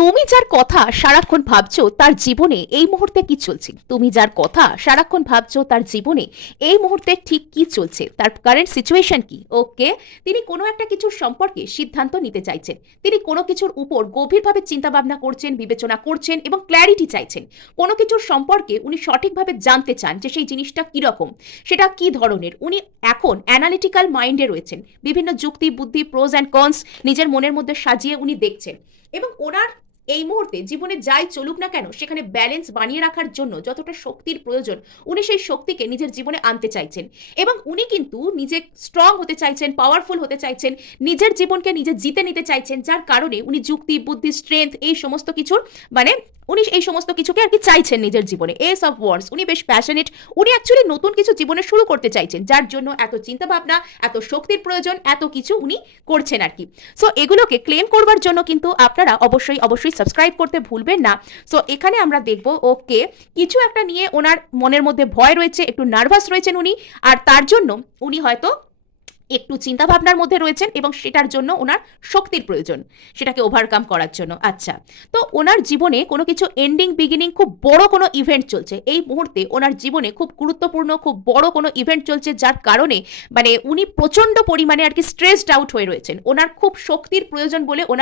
তুমি যার কথা সারাক্ষণ ভাবছো তার জীবনে এই মুহূর্তে কি চলছে? তুমি যার কথা সারাক্ষণ ভাবছো তার জীবনে এই মুহূর্তে ঠিক কি চলছে, তার কারেন্ট সিচুয়েশন কি? ওকে, তিনি কোনো একটা কিছুর সম্পর্কে সিদ্ধান্ত নিতে চাইছেন। তিনি কোনো কিছুর উপর গভীরভাবে চিন্তা ভাবনা করছেন, বিবেচনা করছেন এবং ক্ল্যারিটি চাইছেন। কোনো কিছুর সম্পর্কে উনি সঠিকভাবে জানতে চান যে সেই জিনিসটা কীরকম, সেটা কি ধরনের। উনি এখন অ্যানালিটিক্যাল মাইন্ডে রয়েছেন, বিভিন্ন যুক্তি বুদ্ধি প্রোজ অ্যান্ড কনস নিজের মনের মধ্যে সাজিয়ে উনি দেখছেন। এবং ওনার এই মুহূর্তে জীবনে যাই চলুক না কেন সেখানে ব্যালেন্স বানিয়ে রাখার জন্য যতটা শক্তির প্রয়োজন উনি সেই শক্তিকে নিজের জীবনে আনতে চাইছেন। এবং উনি কিন্তু নিজে স্ট্রং হতে চাইছেন, পাওয়ারফুল হতে চাইছেন, নিজের জীবনকে নিজে জিতে নিতে চাইছেন, যার কারণে উনি যুক্তি বুদ্ধি স্ট্রেংথ এই সমস্ত কিছুর মানে উনি এই সমস্ত কিছুকে আর কি চাইছেন নিজের জীবনে। এস অফ ওয়ান্ডস, উনি বেশ প্যাশনেট। উনি অ্যাকচুয়ালি নতুন কিছু জীবনে শুরু করতে চাইছেন, যার জন্য এত চিন্তা ভাবনা, এত শক্তির প্রয়োজন, এত কিছু উনি করছেন আর কি। সো এগুলোকে ক্লেম করবার জন্য কিন্তু আপনারা অবশ্যই অবশ্যই সাবস্ক্রাইব করতে ভুলবেন না। সো এখানে আমরা দেখব ওকে কিছু একটা নিয়ে ওনার মনের মধ্যে ভয় রয়েছে, একটু নার্ভাস রয়েছেন উনি, আর তার জন্য উনি হয়তো একটু চিন্তা ভাবনার মধ্যে রয়েছেন এবং সেটার জন্য ওনার শক্তির প্রয়োজন সেটাকে ওভারকাম করার জন্য। আচ্ছা, তো ওনার জীবনে কোনো কিছু এন্ডিং বিগিনিং, খুব বড় কোনো ইভেন্ট চলছে এই মুহূর্তে ওনার জীবনে, খুব গুরুত্বপূর্ণ খুব বড় কোনো ইভেন্ট চলছে, যার কারণে উনি প্রচণ্ড পরিমাণে আর কি স্ট্রেসড আউট হয়ে রয়েছেন। ওনার খুব শক্তির প্রয়োজন বলে ওনার